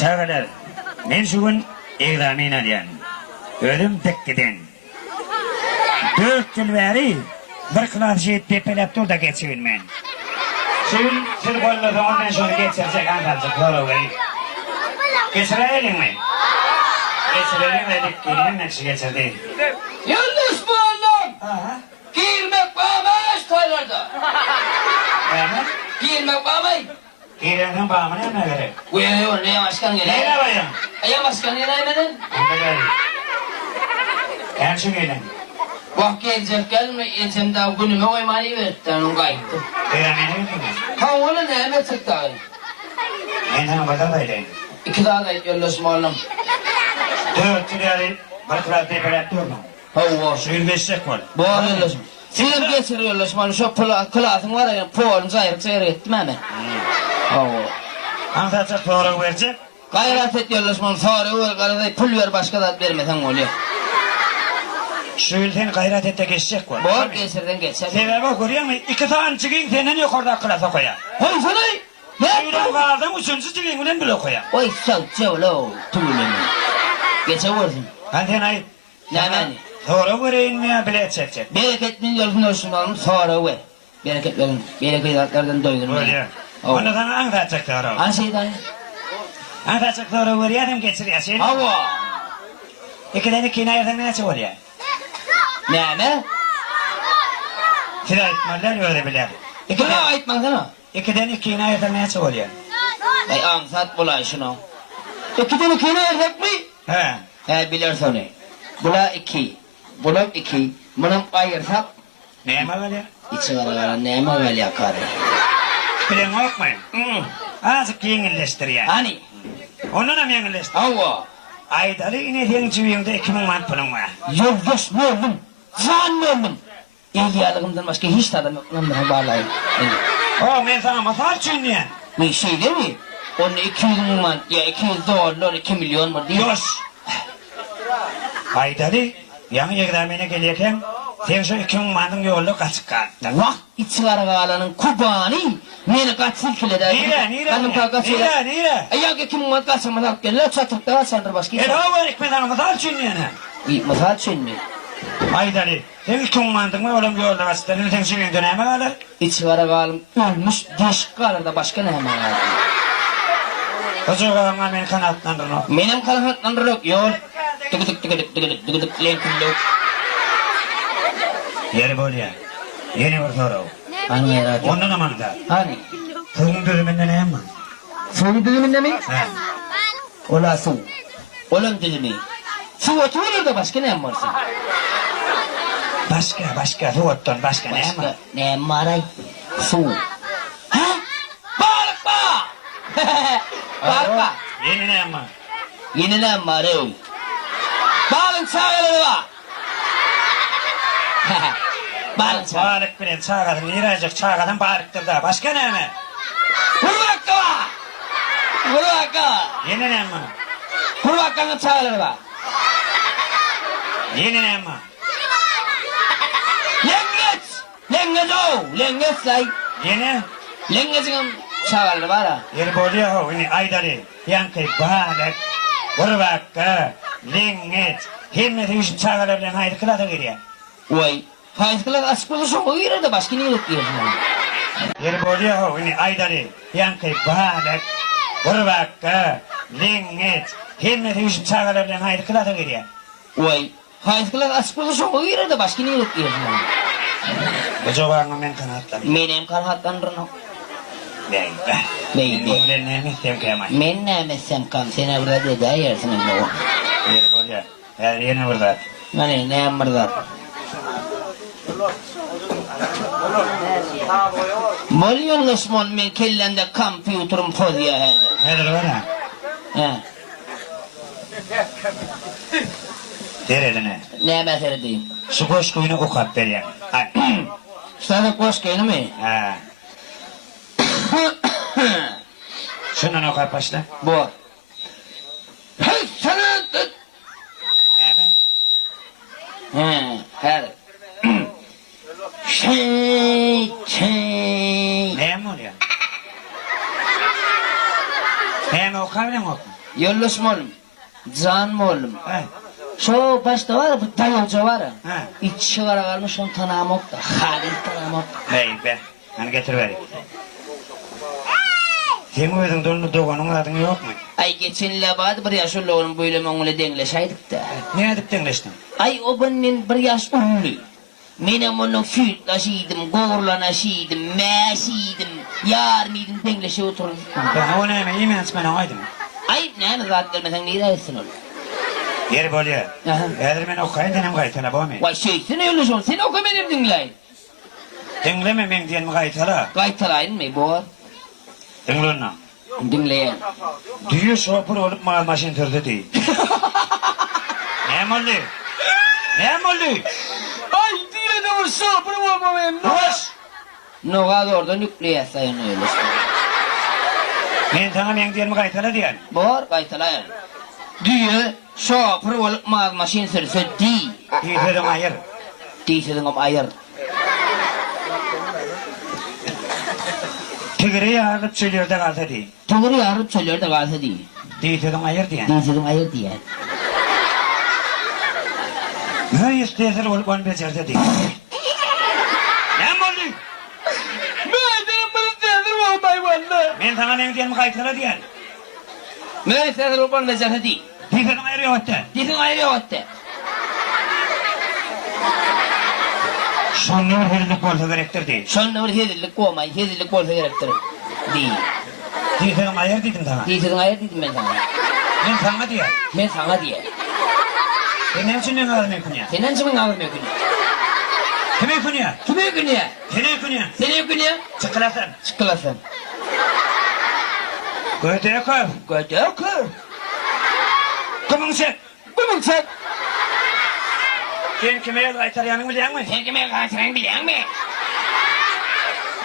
Çağırlar. Men şu gün egzamin alyan. Ölüm tekkiden. 4 yıl beri bir klas jet tepelep dur da geçirin men. Şun kolladı ondan sonra geçirsek anlatacak zor olur. Geçirelim mi? Geçirelim dedik gelin nekşi geçirdi. Yanlış mı oğlum? Aha. Giyilmek bağımaz toylarda. Ama Giyilmek bağımay. girenin bağımına ne göre? Uyuyor ne yamaşkan gele. Neyle bayım? Yamaşkan gele hemenin. Anladın. Gerçi gelin. Bak gelecek gelme yiyeceğim daha günüme oymayı veritten onu kayıttı. Beğenmeni mi? Ha onu ne hemen çıktı ağrı. Ben sana badaldaydım. 2 daha da yollasın oğlum. 4 yıl beri bir klas tepelep durma. Hava. Suyun beşsek var. Bu ağrı yollasın. Sizin geçir yollasın oğlum. Şu klasın var ya polun zayır ettim hemen. Hava. Anlatacak doğru verecek. Gayret et yollasın oğlum. Sonra o kadar pul ver başka da vermesen oluyor. Şu ülkenin gayret ette geçecek var. Bu geçirden geçer. Sebebi görüyor musun? 2 tane çıkın senden yukarıda klasa koyar. Hey sana! Ne Şöyle yaptın? vardım 3. çıkın ulan bile koyar. Oy çavlo tümülünü. Geçeversin. Hadi nay. Ne yani? Doğru vereyim mi ya bile çekecek. Bereket milyonun olsun oğlum sonra ver. Bereket verin. Bereket atlardan doyurun. Böyle. Onu sana anlatacak doğru. An şeyden. Anlatacak doğru veriyorum geçiriyorsun. Hava. 2'den 2'nin ayırdan ne açı oluyor? Ne? Silah etmeler öyle bilir. Kime ait sana? 2'den 2'nin ayırdan ne açı oluyor? Ay ansat bulay şunu. 2'den 2'ne erkek mi? He. He bilirsin onu. Bula 2. Bula 2. Bunun ayırsak. Ne mi böyle? İçi var ne mi böyle yakar? Bilen yok mu? Azıcık yengilleştir ya. Hani? Onu da mı yengilleştir? Hava. Aydalı yine diyen cüviyimde 2000 manat pulun var. Yok ne oğlum? Zan ne oğlum? İhtiyarlığımdan başka hiç tadım yok. Lan bana bağlayın. O ben sana masal çünlüyen. Bir şey değil mi? Onun 200 man ya 200 dolar 2 milyon mu değil? Yoş. Aydalı yanı yekdamine gelirken sen şu 2000 manatın yolunu kaçık kalktın. Vah içilara bağlanın kubani. Nene kaç silkilede. Nire? Ayak 2 man kaçırmaz alıp gelirler çatırıp da sandır başka. O var ekmek sana masal çünlüyen. Masal için mi? Aydalı sen 2000 manatın mı oğlum yolunu kaçtın. Sen şimdi döneme kalır. İçilara bağlanın ölmüş değişik kalır da başka ne hemen lazım. Kocağına beni kanatlandırın o. Benim kanatlandır yok yol. Tıkıdık lenkillik. Yeri böyle ya. Yeni bir soru. Hani yaratıyor? Onun amanda. Hani? Suyun düzümünde ne yapma? Suyun diliminde mi? He. Ola su. Olam dilimi. Su oturur da başka ne yaparsın? Başka. Su ottun başka ne yapma? Başka ne yaparay? Su. Ha? Balık ba! Balık ba! Yeni ne yapma? Yine ne yaparay? Balın çağırır ba! Balın çağırır. Balık bilen çağırın, iracık çağırın balıktır da. Başka ne yapma? Vurmak da ba! Vurmak da! Yeni ne yapma? Vurmak'tan çağırır ba! Yeni ne yapma? Lengeç! Lengeç o! Lengeç say! Yeni? Lengecin çağırır ba da! Yeri böyle ya, yine aydalı. Yankı balık, kurbakka, lengeç. Himmet işim çağırırlar, haydi kılata giriyor. Vay! Hayatlar açık olursa o yere de başka niye bekliyorsun? Yeri böyle ya, yine aydalı. Yankı balık, kurbakka, lengeç. Himmet işim çağırırlar, haydi kılata giriyor. Vay! Hayatlar açık olursa o yere de başka niye bekliyorsun? Kocağına ben kanatlandım. Benim kanatlandırın. Beybe. Beybe. Bunları ne mi kıyamay. Men ne mesem kam seni burada dedi yersin emmi o. Yeri böyle. Her yeni burada. Mani ne emreder? Molyon Osman men kellende kompüterim pozya hadi. Nedir öyle? He. Derede Ne mesele diyeyim? Su koş kuyunu kokat ver ya. Hadi. Sana koş gene mi? Ha. Şundan okat başla. Bu. Hey sana. Ne be? He. Hadi. Şey. Ne mi oluyor? Ne Ben okuyabilirim oku. Yollaşma oğlum. Can mı oğlum? He. Şu başta var ya bu dayolca var ya. He. İç çıkara kalmış onun tanağım yok da. Halil tanağım yok. Hey be. Hani getir verin. Senin özün donlu doğanın adın yok mu? Ay geçen labadı bir yaş oğlum böyle onunla dengleşeydik de. Ne edip denleştin? Ay o benim bir yaş oğlu. Menem onun sütlaşıydım, gorlanışıydım, meşiydim. Yar mıydım dengleşe oturun. Ben o neyime yemin etmen aydım. Ay ne zat gelmesen niye etsin oğlum? Yer boluyor. Aha. Eğer ben okuyayım denem kayıtala bu mu? Vay şey sen öyle son sen oku benim dinleyin. Dinleme men diyen mi kayıtala? Kaytalayın mı bu? Dinlunna. Dinleyin. Düğü şoför olup mal maşin türdü değil. Ne mollu? Ne mollu? Ay diye de var şoför olmamam. Hoş. Noga da orada nükleer sayın öyle işte. Men sana men diyen mi kayıtala diyen? Bor kaytalayın. Diye şoför olup mal maşin sürse değil. Tüyfedin ayır. Değilse om ayır. Tigri yağılıp çölüyorda kaldı değil. Tuguru yarıp söylüyor da kalsa değil. Tüyfedin ayır diyen. Değilse ayır diye. Ne isteyesin olup onu becerdi değil. Ne mollu? Madem bunu dedim olmay valla. Men sana men diyen mi kayıtala diyen? Ne istedim olmay valla değil. Tüyfedin ayır yok etti. Değilse ayır yok etti. Sonluğu verilip olsa gerektir değil. Şonda bir hedilik olmay, hedilik olsa gerektir. Değil. Tüyfedin ayır dedim sana. Değilse ayır dedim ben sana. Men sana diyen. Ben sana diye. Senin için ne kadar mümkün ya? Senin için alır mı günü? Kime mümkün ya? Kime günü? Kime mümkün ya? Senin günü? Çıkılasın. Çıkılasın. Göğde koy. Göde oku. Kumun çek. Bunun çek. Sen kime kaytar yanın bilen mi? Sen kime kaçıran bilen mi?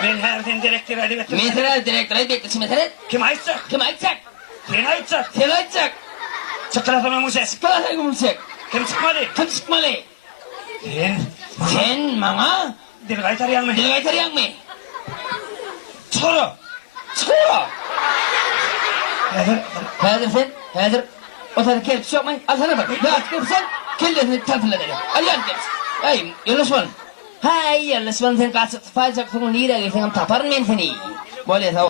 Men her sen direktif edip ettim. Mesela direktöre beklesin mesela. Kim aytacak? Kim açacak? Sen aytacak. Sen açacak. Çıkılasın onun ses. Çıkılasın kumun çek. Kim çıkmadı? Kim çıkmalı? Sen. Sen bana Dil kaytar yanın mı? direktör mı? Çıkıra. Çıkıyor. Hazır. Hazır sen. Hazır. O tarafı kelp sokmayın. Al sana bak. Ne atıp sen? Kellesini tarafına dedim. Al yan kelp. Ay yollaşman. Hay yollaşman sen kaçıp fayacak sonra niye de gelsen taparım ben seni. Böyle sağ ol.